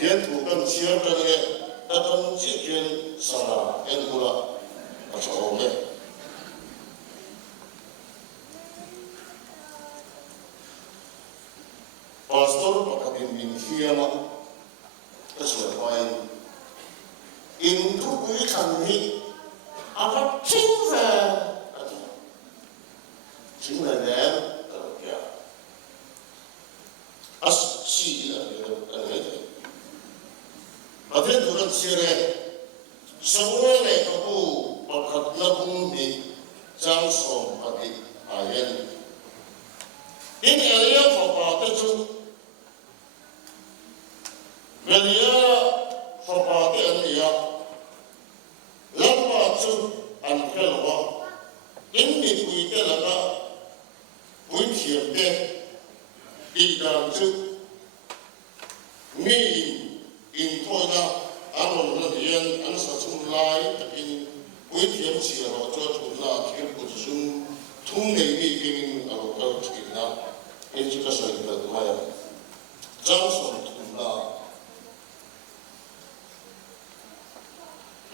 天土跟切的呢，那跟这边啥啦，沿途了，那是欧美。Pastor pagkatin minhiya ma, kasyapain. Into kuy kami, akat chingsa, chingsa dem, kaya. As si ano Atin turan sire, semua le kapu pagkat labung di jangsom pagi ayen. Ini area papa tu, area papa area, lama tu ankelwa. Ini kuite laga, kuitiap deh, di dalam tu, ni. In Toda, Aron Radian, and Satumlai, in Witiam Sierra, Jotula, Kilpusum, Tum Navy giving our girls in that, education that Maya. Johnson Tumla,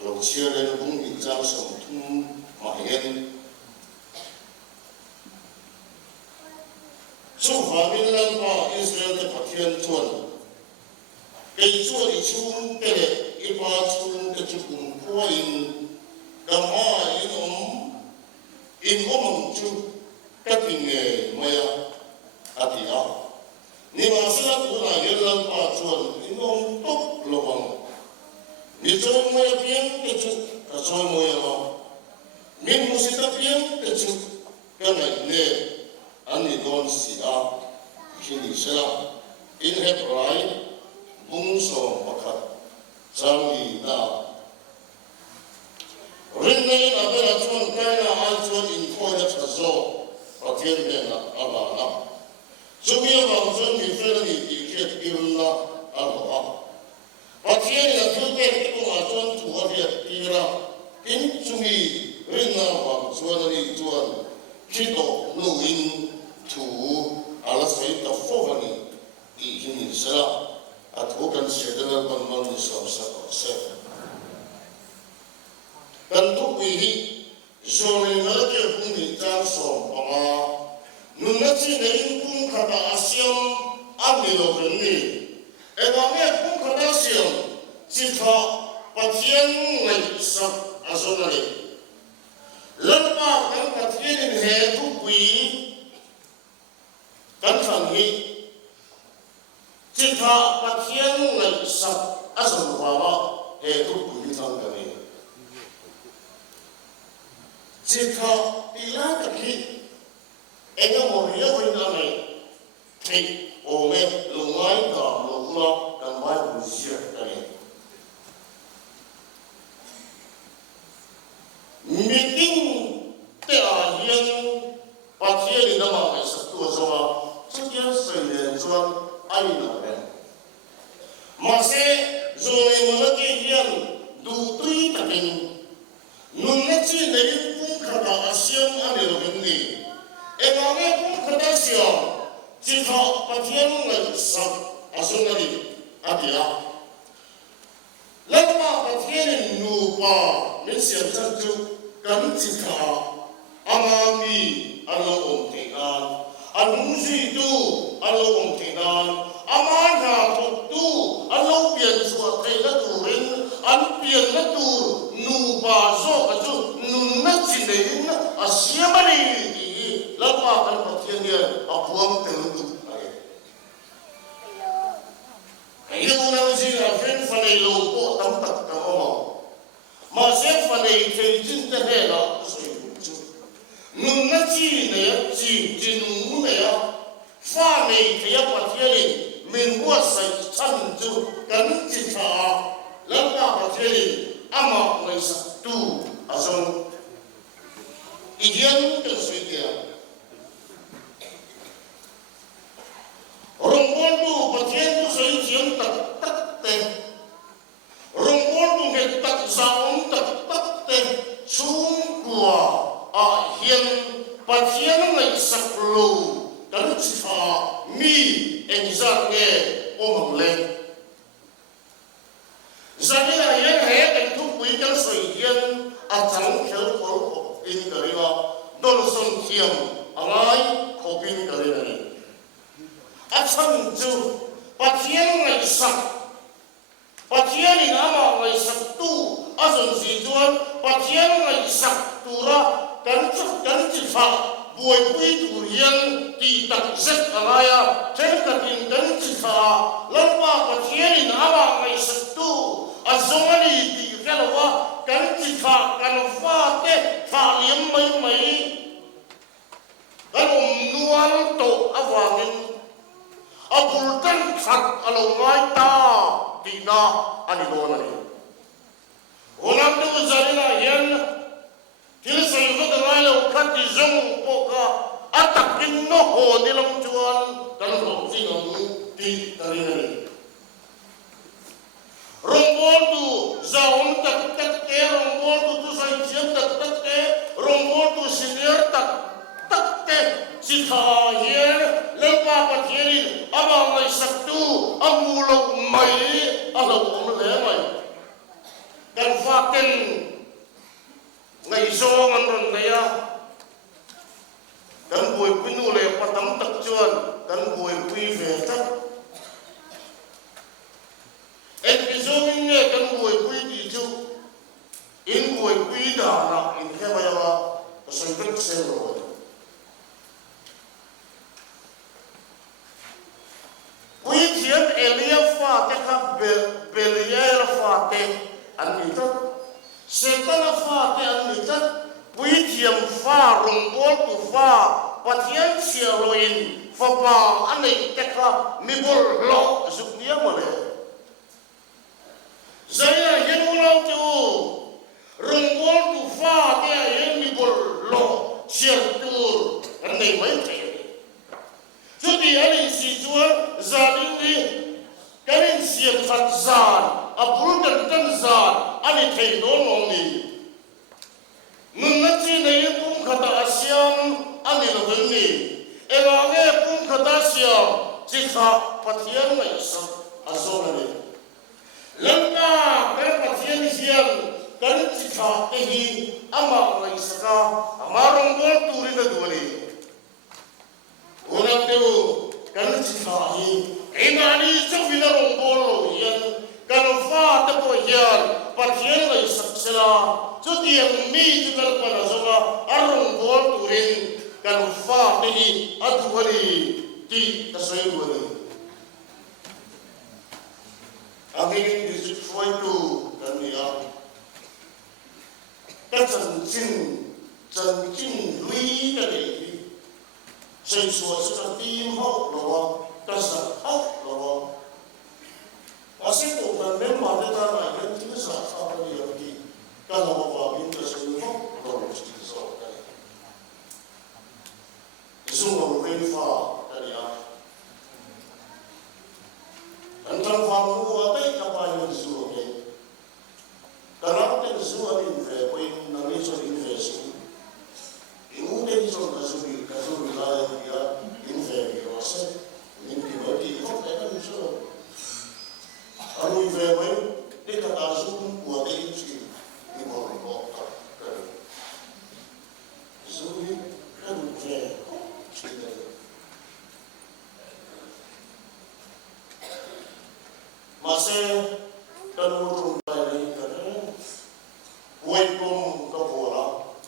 Rosia and Bung Johnson Tum, Mayan. So, Hamilan Israel the Patian Tuan. Cái chúa đi chung cái này, cái ba chung cái chung cùng qua in, đam hoa in ôm chung cái tình nghề mày à thì à, nhưng mà sẽ là cũng là cái lần ba chung in ôm tốt lâu bằng, vì cho mày biến cái chung, cho mày à, mình muốn sẽ biến cái chung cái này nè, anh đi đón xí à, khi đi sẽ là in hết rồi. Bung so pakat jangi na rinne na bela chuan kaina ai chuan in khoi na thazo pathian ne na abana chumi bang chuan mi fel ni ti khet kirun na aloha pathian na thupe ki ma chuan thu a riat tira in chumi rinna bang chuan ni chuan khito nu in thu ala sai ta fovani i hin sala at hukan siya dalam panman ni sa konsep. Tentu ini zone mereka pun dijangkau pama. Nunasi dari pun kata Asyam ambil ini. Emangnya pun kata Asyam jika patian lagi sab asonali. Lepas kan patian ini itu kan kami jika patian lagi sab asal bawa itu bukan kami. Jika bila kaki enggak mau dia bernamai, tik ome lungai dah lula dan baik berusia kami. Meeting tiada patian ini nama satu sama sekian sekian cuan. Aina kan, masih zone mana kian dutui tapi nunci dari pun kata Asyam ambil ini, emangnya pun kata Asyam jika patian lagi sab asonali ada, lepas patian lupa mensiap satu kan jika amami alo omtekan. Anusi itu alo omtinan, amana tu alo pian suakai laturin, an pian latur nubazo katu nunat sinin asyamani lepas patian dia apuam teruntuk. Ini orang sih friend fanai lopo tampak kamu, masih fanai terjun terhela. Nunci ne jinu ne fa ne dia patiali min buat sai chanju kan cita lama patiali ama mai satu asal ideal tersedia orang bondo patiali tu sai jian tak teh orang bondo ke tak saum tak teh sungguh ahian patian ngai saklo dan cita mi engzarge omle Zani là yên hệ cái thuốc quý cái sợi yên chẳng khéo khổ in cái này đôi sông thiềm ngay khổ in cái này chân chú bắt thiên ngày sắc bắt thiên in ama ngày sắc tu dần gì chuan bắt thiên ngày sắc tu ra cắn chích phá buổi quý tu yên thì đặt rất ngay trên cái tin cắn chích phá lần ba bắt thiên in ama ngày sắc tu Azongani di kalawa kan chika kan fate fa liam mai kan nuan to awangin abultan khat alongai ta dina ani donani onam tu zarina yan til sai va ralo khati zong poka atakin no ho nilam chuan kan ro singam ti tarinani Rombol tu zaun tak ke rombol tu sai chiam tak ke rombol tu senior tak ke sikha hier lepa pathirin abang lai saktu amulo mai alo om le mai kan faten ngai zong an ron ya kan boi pinu le patam tak chuan kan boi pui ve tak Episode ni kan buat kui di tu, in buat kui dah nak in kaya macam sesuatu sesuatu. Kui tiap Elia fateh kah Belial fateh anita, setan fateh anita, kui tiap fa rombol tu fa patian siaroin fa pa aneh tekah mibol lo zuknya mana. Saya yang ulang tu, rumpul tu fa dia yang dibol lo certur, andai main caya. Jadi ane si jual zalim ni, kalian siap fatzan, abul dan zan, ane caya nolong ni. Mengaji ni pun kata Asyam, ane level ni. Elangnya pun kata Asyam, jika patian mai sah azon ni. Lengkap kan pasien siang kan cika ini ama lagi saka amarong bol turi na duani. Orang tu kan cika ini imani cakap rong bol yang kan fa tak boleh pasien lagi saksela. Jadi yang mi juga pada sama arong bol turin kan fa ini atuali di kasih duani. Angin disituai tu kan dia, kencing lui kan ini, sesuatu tim hok lawa, kasar hok lawa. Asyik tu kan memang ada tanah yang tidak sah apa dia lagi. Kalau bawa minta sesuatu hok lawa mesti disahkan. Semua berifah kan dia. Antara fahamu apa yang zuo ni? Kalau kita zuo ni poin nami so invest. Ibu ni so kasuri lah dia invest biasa. Ini bagi kau kan so. Kalau invest poin dia kata zoom buat dia itu ibu orang kan. Zoom ni kan invest. Masih kan urut lagi kan, waikum kapola,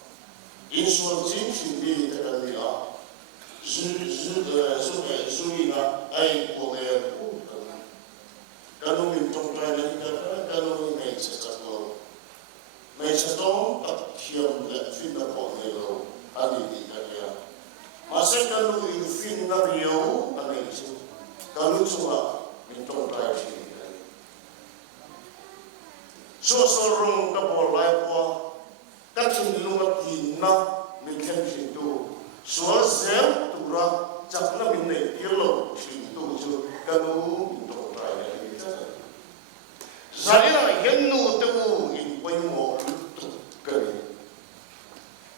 insurgensi sendiri kan dia, suina ay poder kan mintum lagi kan may sesuatu tak siam finna poder ani di dia, masih kan finna rio ani itu, kan cuma mintum lagi. Sosorong kapolai po, kacung lumat hina mikhen sintu, soal tura cakna minne yelo sintu jo kanu untuk raya kita. Saya hennu tu in poimo kani.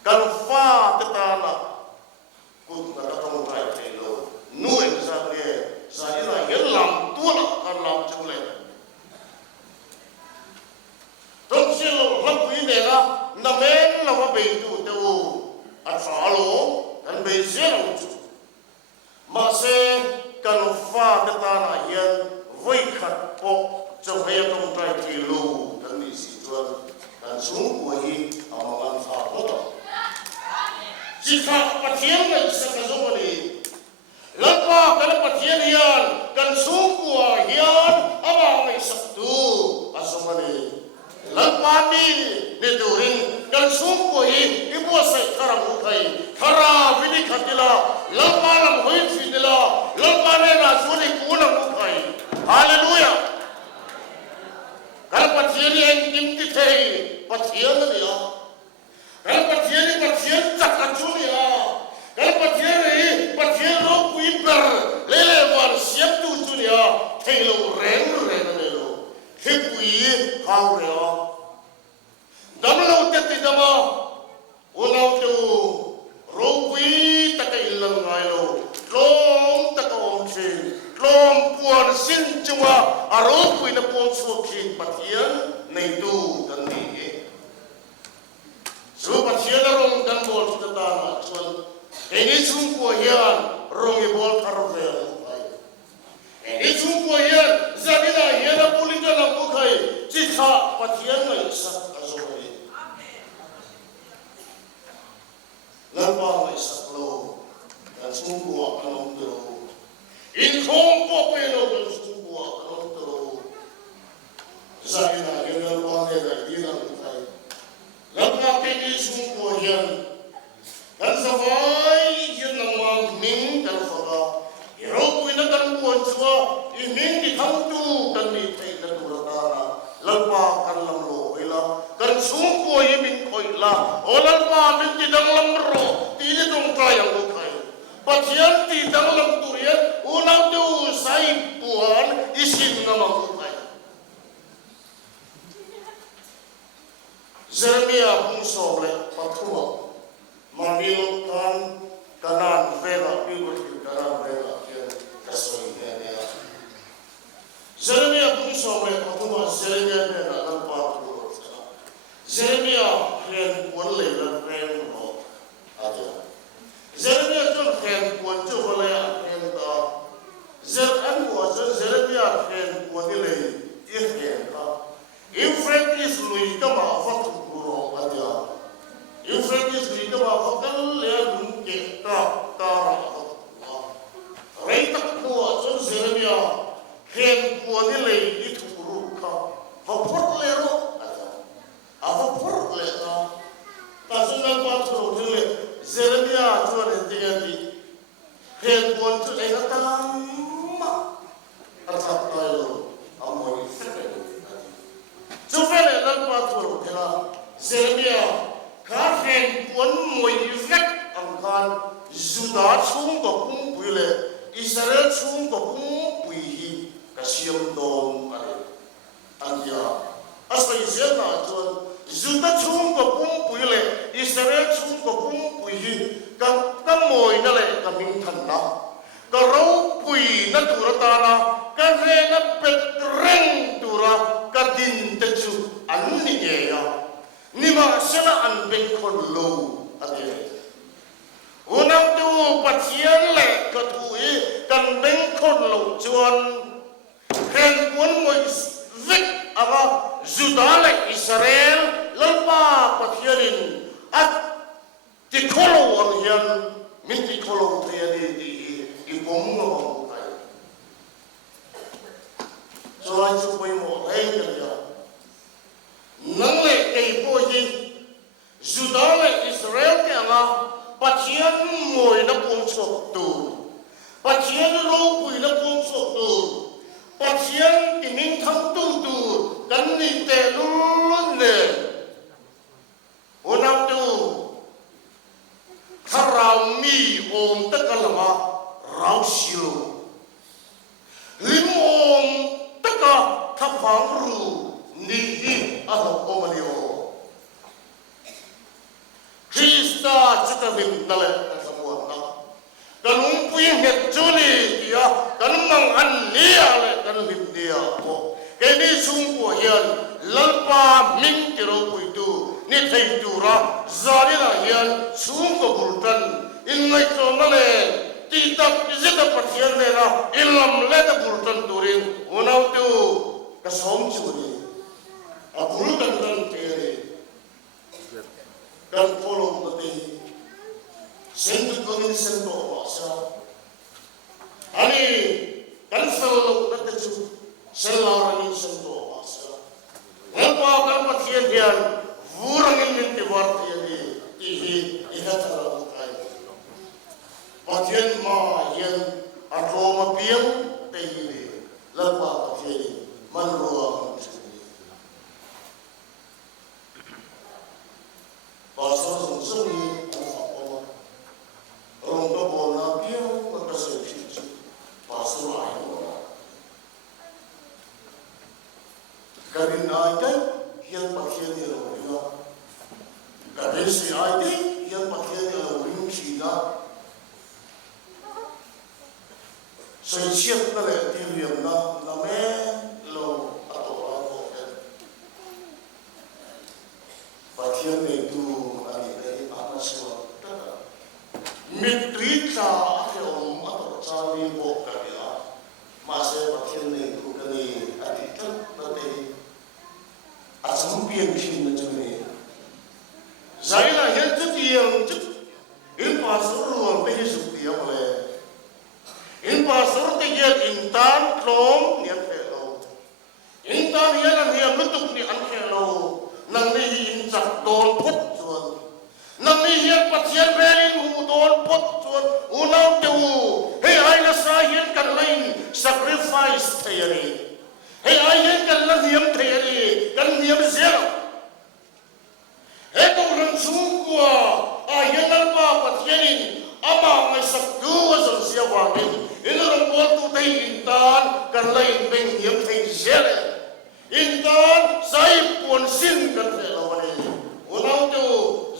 Kalau fa tetana kut nakatong raya telo, nueng saya helam tua lah kan lam cule. kan be zero ma se kan fa ta na hian voi khat po cho hay tông trai thì lu kan ni si chuan kan sung ko hi amagan fa ko to chỉ kha pathian ngai sa ka zo ni lapa kan pathian hian kan sung ko hian ama ngai sak tu asomani lapa ni turin kan sung ko hi ibo sai tharang uthai thara vini khatila lapa lam hoi fidila lapa ne na suni kunam uthai hallelujah kan pathian yang kim ti thei pathian ni ya kan pathian chak ka chu ni ya kan pathian ro kui per lele wan siap tu chu ni ya thei lo reng ne lo he kui hau re ya dam lo te ti dama ulau tu ro kui ta kai lang ngai lo long ta ka om chin long puan sin chuma aro kui na pon su ki pathian nei tu kan ni so pathian rong kan bol ta ta na chuan ei chung ko hian rong e bol thar ve ei chung ko hian zabila hian a pulita na ko khai chi kha pathian ngai sak azo ni lamba ngai sak lo kan chung ko anom do in khom po pe lo kan chung ko anom do zabila hian a lo ne da di na ko khai lamba pe ni chung ko hian kan savai hian na ma ming kan fa ro kui na kan ko chua i ming ki thang tu kan ni thei na tu la na lalpa kan lam lo ila kan sung ko i min khoi la o lalpa min ti dang lam ro ti ni dong trai ang ko khai pathian ti dang lam tu rian u na tu sai puan isin na ma ko khai Jeremia bung so le pathua manil kan kanan vela bigut kanan vela kasoi ne Jeremia bung so le pathua Jeremia ne na lampa tu Jeremia hian pon le la ren ho aja Jeremia tu hian pon chu le hian ta Jeremia hian pon le i hian ta Euphrates lui ta ma fa tu ro aja Euphrates lui ta ma fa kan le lun ke ta rei tak ko chu Jeremia hian pon le i tu ru ka fa phot le ro aja a fa phot le ta ta sun na pa tu ro le Jeremia chu le ti ga ti hian pon chu le ta ma ata ta lo amoi fe Chú phải là lần qua tuổi thế là Jeremia khá khen cuốn mùi vết ông con Juda chung của cung bùi lệ Israel chung của cung bùi hi cả siêu đồn anh ya Asa Israel là chuan Juda chung của cung bùi lệ Israel chung của cung bùi hi cả mùi nó lệ cả minh thần đó cả rau bùi nó tù ra ta na cả rê nó bệt rênh tù ra cả din te chu an ni ge ya ni ma sela an ben khon lo ade unam tu pathian le ka tu i kan ben khon lo chuan khen cuốn moi vik ava Juda le Israel lalpa pathianin at ti kholo ang hian min ti kholo thia ni ti i bom ngo kai so ai chu poi mo ai ya nang le kei po hi Juda le Israel ke anga pathian moi na pung chok tu pathian ro pui na pung chok tu pathian ti ning thang tu tu kan ni te lu ne onam tu tharau mi om ta kalama rau silo lim om ta ka thapang ru ni hi a ho omanio Krista chita vim dale ta samuan na kanung pui het chuni ya kanang an nia le kan lim dia ko ke ni sung ko hian lalpa min ti ro pui tu ni thei tu ra zari la hian sung ko bultan in ngay cho nó lên ti tập giết tập phát hiện này là in làm lên tập bùn trần turin unau tu cái sống chịu đi à bùn trần thế đi dan follow mati sendu komin sendo wasa ani kan follow mati tu selawani sendo wasa ngapa kan pathian dian vurangin minti warti ini ihi ihatara bukai pathian ma yang aroma piang tei lalpa pathian manruang pasal sungsung ni apa orang tu bona piang maka sedih pasal lain Kadin aite yang pakai dia lalu, kadin si aite yang pakai dia lalu sila. Saya siap nak tiada nama lo atau apa kan. Pakai itu dari apa semua. Metrika atau cari bokar dia, masa pakai itu kini adikan nanti. Asam piang sih macam ni. Saya yang tu yang tu, in pasar ruang pergi suki yang boleh. In pasar tiga intan klong yang hello. Intan yang bentuk ni an hello. Nang ni injak don pot tuan. Nang ni yang pasien berin don pot tuan. Unau tu, hey ayah saya kan lain sacrifice tiari. Hey ayah kan diam tiari, kan diam zero. Hey kau orang sungguh, ayah nalpa patienin, apa masak dua selesai wangin. Ini orang buat tu teh intan, kan lain peng diam teh zero. Intan saya pun sin kan zero ni. Orang tu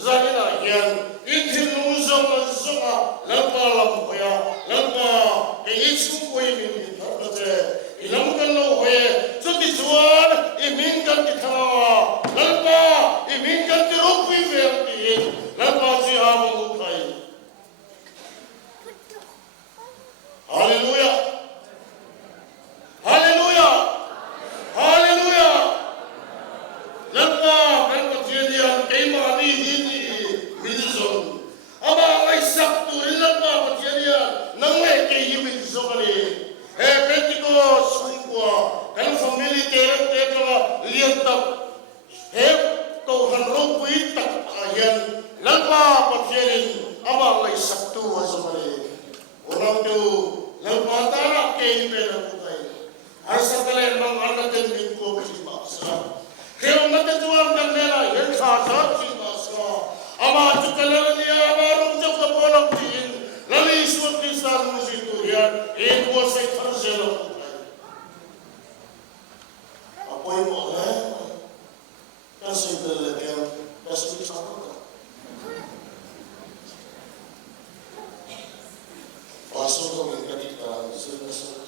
zahina yang itu nuzam nuzam, lampa lampuya, lampa keisu koi ni tak ada. Ilam kan lo hoye, so disuan iminkan dithawa, lalpa iminkan tirupi verti, lalpa si abang utai. Haleluya, haleluya, haleluya. Lalpa kan kejadian kemari ini minzon. Aba ngai sabtu lalpa kejadian nangai kei minzon ni. Pentecost sungguh kan family terang terang lihat tak kau hendak buat tak ayan lalpa patienin apa lagi sabtu asmane orang tu lalpa tarak kei bela bukai asa kalian bang anak tengging ko berimasa kalau mata tuan dan mela yang khasat berimasa ama cakalan dia baru jauh polang tin lalu suatu kisah musitu ya buat saya terjadi apa yang boleh kasih terlepas kasih sama pasal kau yang kita selesai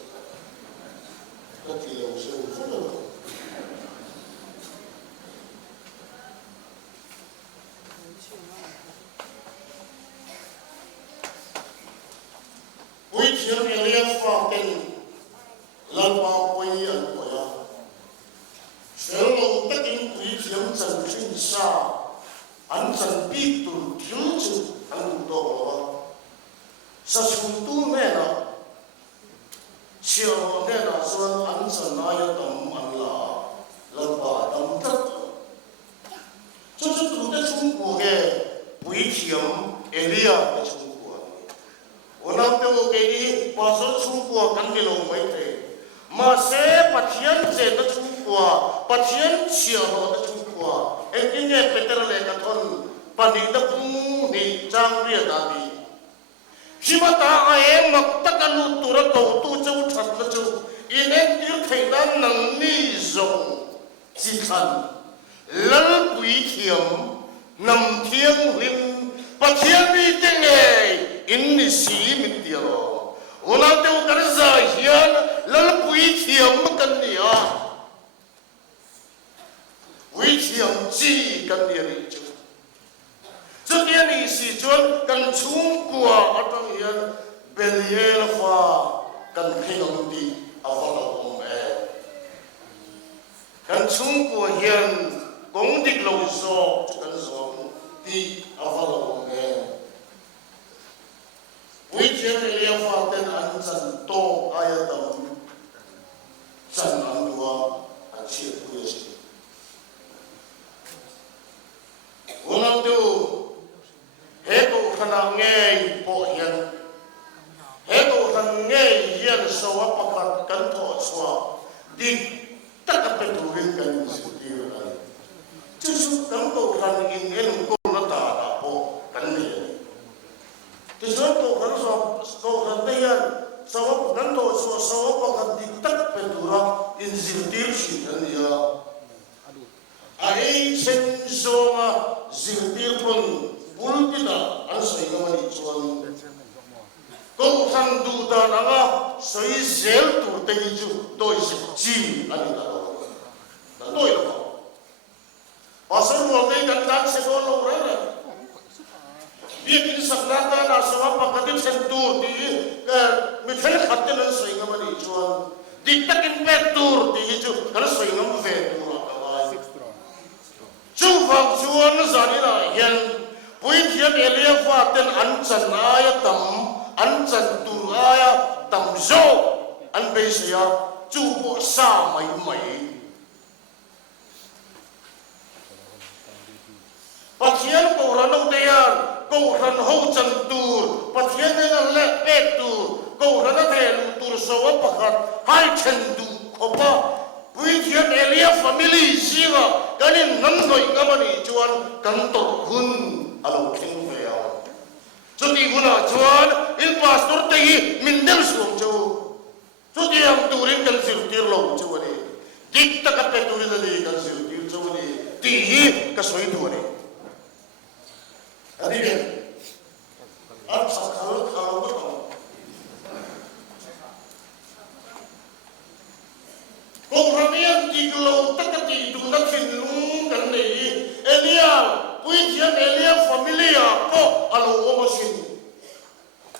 ketika usaha Yang lihat fakten lalpa pui an poya, selalu tekin pui yang cenderung sa, an cenderung tu cenderung an doa, sesuatu mana, siapa mana soal an senaya tam an la, lalpa tam tak, sesuatu tu sungguh ke pui yang Elia macam orang tu kini pasal sungguh kan belum baik. Masa patien saya tu sungguh, patien siapa tu sungguh. Ini Peter lekaton pandita pun ni cangria tadi. Siapa tak ayam makta kalau turut kau tu jauh cat jauh. Ini dia thailand nang ni zong jikan. Lalu buikiam nam tiang lim patien ni tengai. Ini si mintiaro, orang tu kerja hian lalu buikiam makan dia, buikiam ji kan dia itu. chút yên ý sĩ chuan cần chung của ở trong yên Belial pha cần khi ông đi ở vào ông mẹ cần chung của hiền cũng địch lâu gió cần giống đi ở vào ông mẹ quý thiên Belial pha tên anh chân to ai tâm chân anh đua anh chia quý sĩ unang tu heto khana nghe bộ hiền heto khan nghe hiền sâu pakat kan tho chua đi tất cả bên tu riêng kan sự điều này chứ sự kan tu khan in en ko na ta da po kan ni chứ sự tu khan so khan đây sâu kan tu chua sâu pakat đi tất bên tu ra in sự điều gì kan ya ai chen zoma zirtir pun bulpita an soi ngamani chuan ko khang du da nanga soi zel tur te ju toi chi ani da da toi lo pasal mo te kan dan se ko lo re dia kin sakna ta na sawa pakati chen tur ti mi thel khatte nan soi ngamani chuan di takin pe tur ti ju kan soi ngam ve tur chung vang chuan zani na hian pui thiam Belial pha ten an chan aya tam an chan tur aya tam zo an be sia chu po sa mai mai pathian ko ran no te yan ko ran ho chan tur pathian na le pe tur ko ran na the tur so wa pakhat hai chen du khopa pui thiam Belial family siwa kanin nan noi ngamani chuan kan to hun alo king ve ya chuti huna chuan il pastor te hi min dem sum chu chuti am turin kan sir tir lo chu ani dik ta ka pe turin ali kan sir tir chu ani ti hi ka soi tu ani adi ben ar sa khal khal ko Kung ramiyan tiglo takati dung naksin lung kan nei Elia pui thiam Elia familia po alo omasin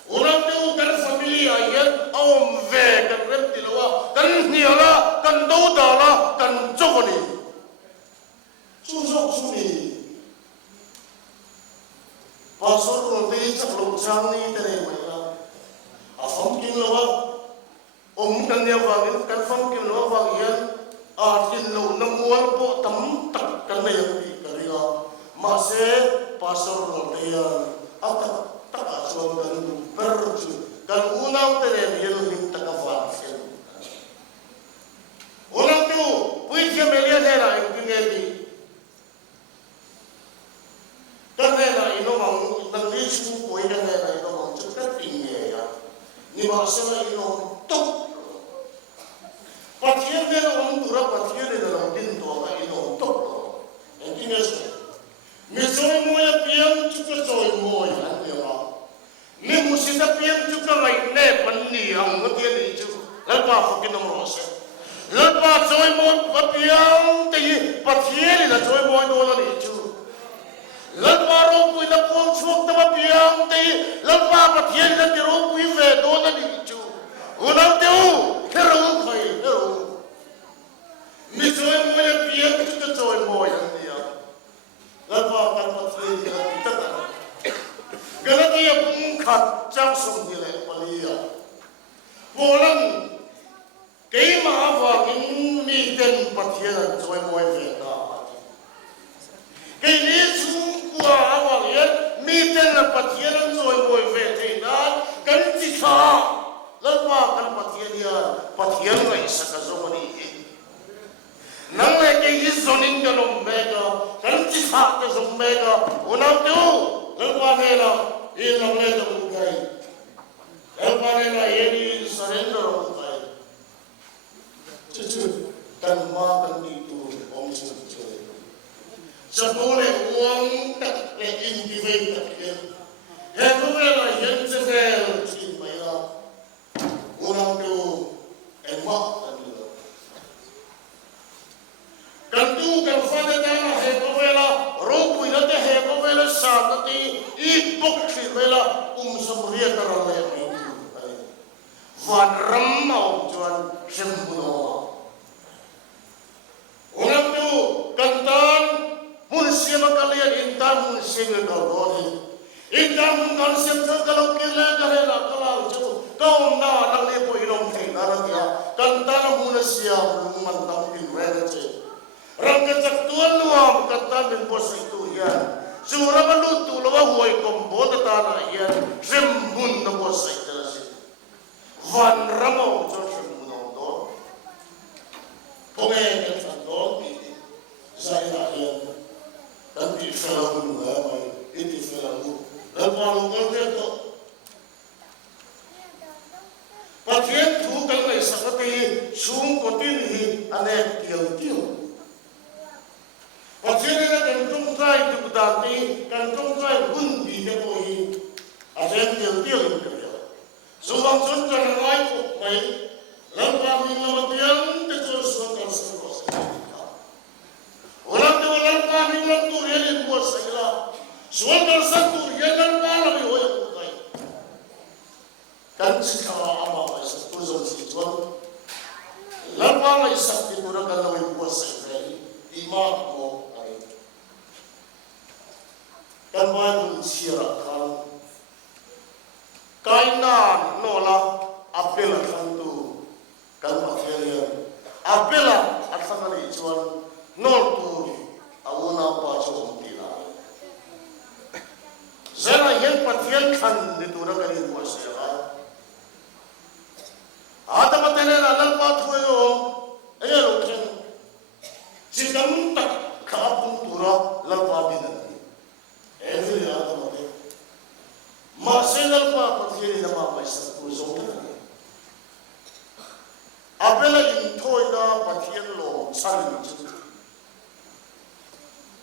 urang tu kan familia yan awam ve kan rem tilawa kan niala kan daudala kan jovani susok suni pasor ro te chaklong chang ni tere mai la afam king lawa kan ya wangin kan fam kin lo wang yan a tin lo na mual po tam tak kan na yang pi kariya ma se pasor lo te ya ata tak so kan per kan unang tere yel him tak van sen unang tu pui je melia hera en pingedi kan hera ino mang nang li chu poi kan hera ino mang chu ta pinge ya ni ma se la ino tok pathian de om dura pathian de la tin to ka ino tok en tinges mi zoi mo ya piam chu ka zoi mo ya ne ma mi musita piam chu ka ngai ne pan ni ang ngi ni chu la pa fu kin mo se la pa zoi mo pa piam te pathian la zoi mo do la ni chu la pa ro pui la pon chuak ta piam te la pa pathian la ti ro pui ve do la ni chu unang teu hero khai hero mi joy mo ya pian chu ka joy mo ya dia la pa kan ma thui ya ta ta gala dia pung khat chang sum ni le palia bolan kei ma wa in mi ten pathian joy mo ve ta kei ni chu kwa wa ya mi ten pathian joy mo ve te na kan chi kha lalpa kan pathian ngai saka zomani nang le ke is zoning ka lom mega kan chi kha ka zom mega unam tu lalpa ne la e lam le dum gai lalpa ne la e ni surrender ho gai chu kan ma kan ni tu om chu chu sapole uang tak le individe tak ke he tu la yen se chi mai la unang tu emma kan tu kan fa de na he ko vela ro pui na te he ko vela sa na ti hiền ta ra lại mình van ram mau chuan sem buno orang tu kantan mun siapa kalian intan mun siapa kalian intan mun kalian siapa kalau kira kalian kalau tu kau na nang lepo ilong thei na dia kantan mun siapa mantap bin rete rang kecak tuan luam kantan bin bos itu ya surah balut tu lawa huai kombo tatana ya sembun na bos itu van ramo cho sembun do pome kan do saya ya dan di film mai itu film lalu kalau tu pasien tu kalau seperti sung kotin hi ane tiang pasien ni kan tung sai tu dati kan tung sai bun di dia koi ada tiang itu subang sun jangan mai ko mai lalu kami tiang tu suang kan seros orang tu orang kami tu realin buat segala suang kan satu realan malam itu yang bukai kan sekarang apa satu zon situan lalu isak itu orang kalau buat segala imam ko kan baru siarakan kainan nola apela kantu kan material apela asalnya ijuan nol tu awuna pacu tila zera yang material kan diturang kali buat siapa ada material alal patu yo ayo loken jikam tak kapung tura lalpa binan every ada material masih lalpa material nama maisat kuzong kan apela intoi na material lo saling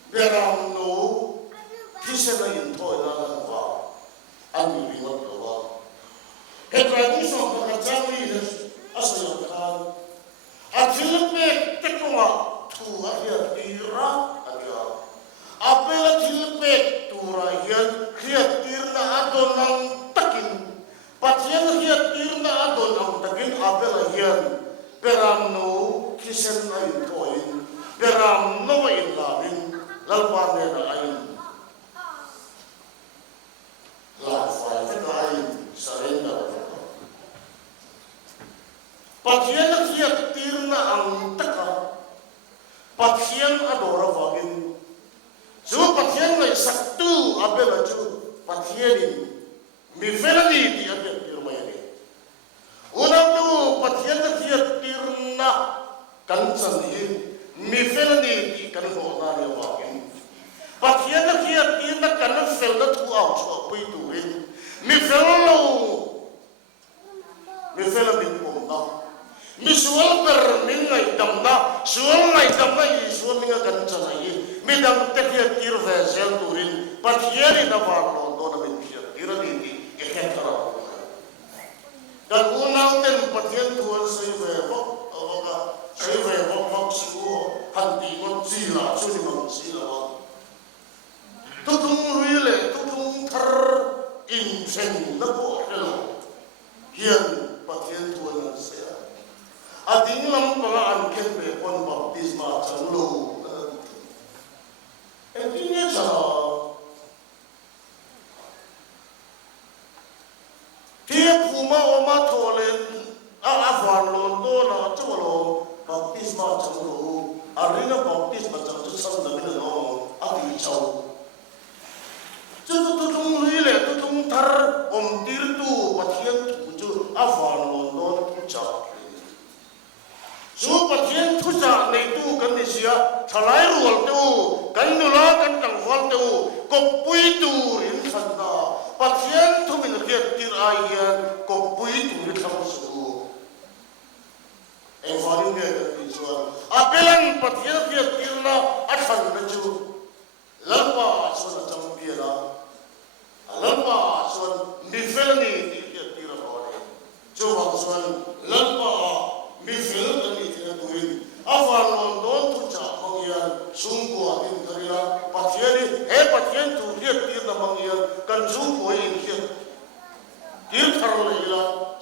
beram no kisah intoi na lalpa ani biwat lawa hekai musuh pekerjaan ini asal kan akhirnya teknologi tua dia tira ada apela tilpek turayan kreatirna adonang takin pasien kreatirna adonang takin apela hian beramno kisen ay toin beramno ilarin lalpane na ayin lalfay ayin sarenda pasien kreatirna ang taka pasien adora vagin so pasien na saktu abela chu pasien mi felani di abel tirmayani unang tu pasien na tirna kansan hi mi felani di kan ho na ne wakin pasien na tirna kan fel na tu au chu pui tu rin mi fello mi felani pom na mi sual per min ngai damna sual ngai damna i sual minga kan chanai mi dam tekya tir vesel turin pathieri na varlo do na min pia tirani di eketara dan unau ten pathien tuan sei ve vok awaga sei ve vok vok su hanti ngon sila su ni mang sila wa tutung ruile tutung thar in sen na bo hello hian pathien tuan sei ading lam pala anken be pon baptisma changlo etinya cha tie phuma oma tholen a avan lon do na cholo baptisma changlo arina baptisma chang chu sam da bin no a ti chau chu tung rile tu tung thar om tir tu pathian tu chu avan lon do tu cha so pathian thuja nei tu kan ni sia thalai rual tu kan nula kan tang hol tu ko pui tu rin thanda pathian thu min riat tir aian ko pui tu ri tham su e varin ge kan chuan apelan pathian riat tir na athan na chu lalpa chuan cham pia na lalpa chuan mi felani riat tir ro chu wang chuan lalpa mi fel ni tina tuin avan lon don tu cha mangian sungko atin karila pathiani he pathian tu riat tir na mangian kan sungko in hian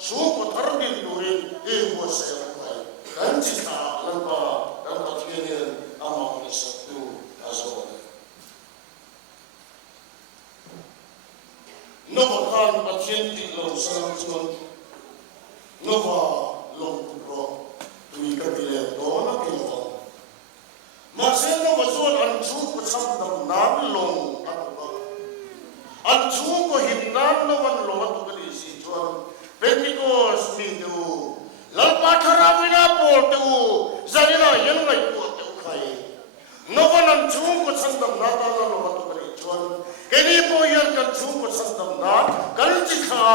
su ko thar din durin e mo se kai kan chi ta lan pathian among is tu azo no kan pathian ti lo sang chuan no va long pro tu ka bile do na ki lo ma se no va chuan an chu ko cham dam nan long an chu ko hin nan no van lo tu ka ni si chuan Pentecost mi tu lalpa thara wina pol tu zanina yan ngai ko tu khai no van an chu ko cham dam na ta lo tu ka ni chuan keni po yan kan chu ko cham dam na kan chi kha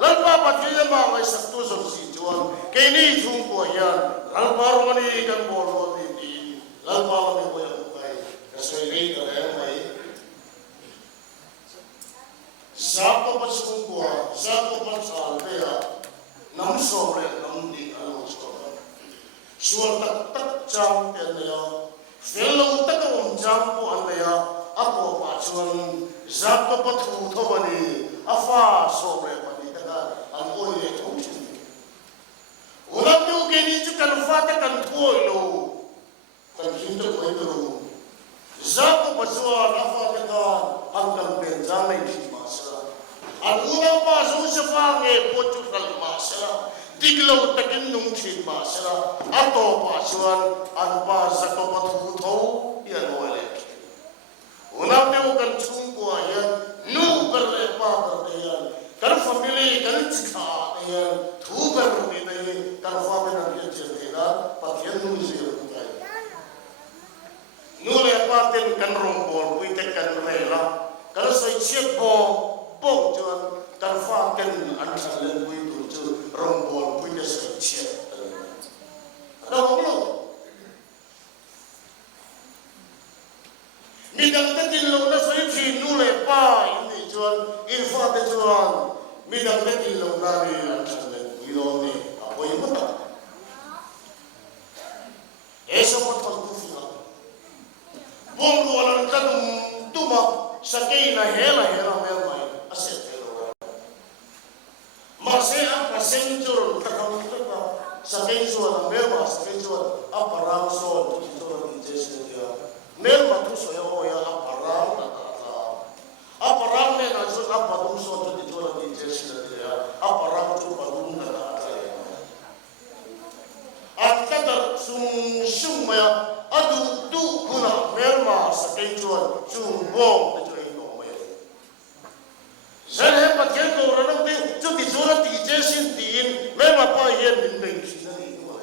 lalpa pathian ma ngai sak tu som si chuan keni chu ko yan lalpa ro ni kan bol ro ni ti lalpa ni ko yan kai ka sei ri ka le mai Zako pasungkua, zako pasal bea, nam sore nam di alo sore. Suar tak jam pelaya, fellow tak jam po anaya, ako pacuan zako patu thawani, afa sore mani taga an oye thawchin. Ulam tu kini cukan fata kan tuolo, kan hinta ko ito. Zako pacuan afa taga hanggang benjamay an ulang pa zo sa fange Portugal masala diglaw takin nung chin masala ato pa suan an pa sa to patutho yan wala unang te kan chungko yan nu berle pa yan kan family kan chika yan thu ber ni dai kan family na yan chela pathian nu si kai nu le pa ten kan rombol wi te kan rela kan sai chep bong chuan kan fa ken an thal len pui tu chu rong bol pui na sai che đâu lo mi dang ta tin lo na sai chi nu le pa in chuan in fa te chuan mi dang ta tin lo na ni an thal len pui lo ni a poi ma ta eso por tu fi bong lo lan ta tu ma sa ke na hela mel mai Masih apa senjur takam kita senjur merma senjur apa ramson itu di Jesu dia merma tu saya ya apa ram kata apa ram ne nasul apa tu so di Jesu dia apa ram tu bagun kata ada sung maya adu tu kuna merma senjur bom Saya patien ko ranong ti chuti surat ti jesin tin mema pa yen min dei sinani ko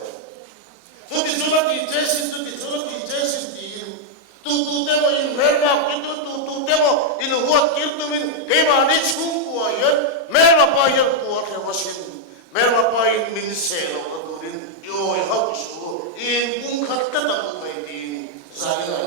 chuti surat ti jesin tin tu demo in mema ko tu demo in huat kirtu min kema ni chung ko yen mema pa yen ko ke wasin mema pa in min selo ko din yo ha ku su in kung khat ta ta ko mai tin zalina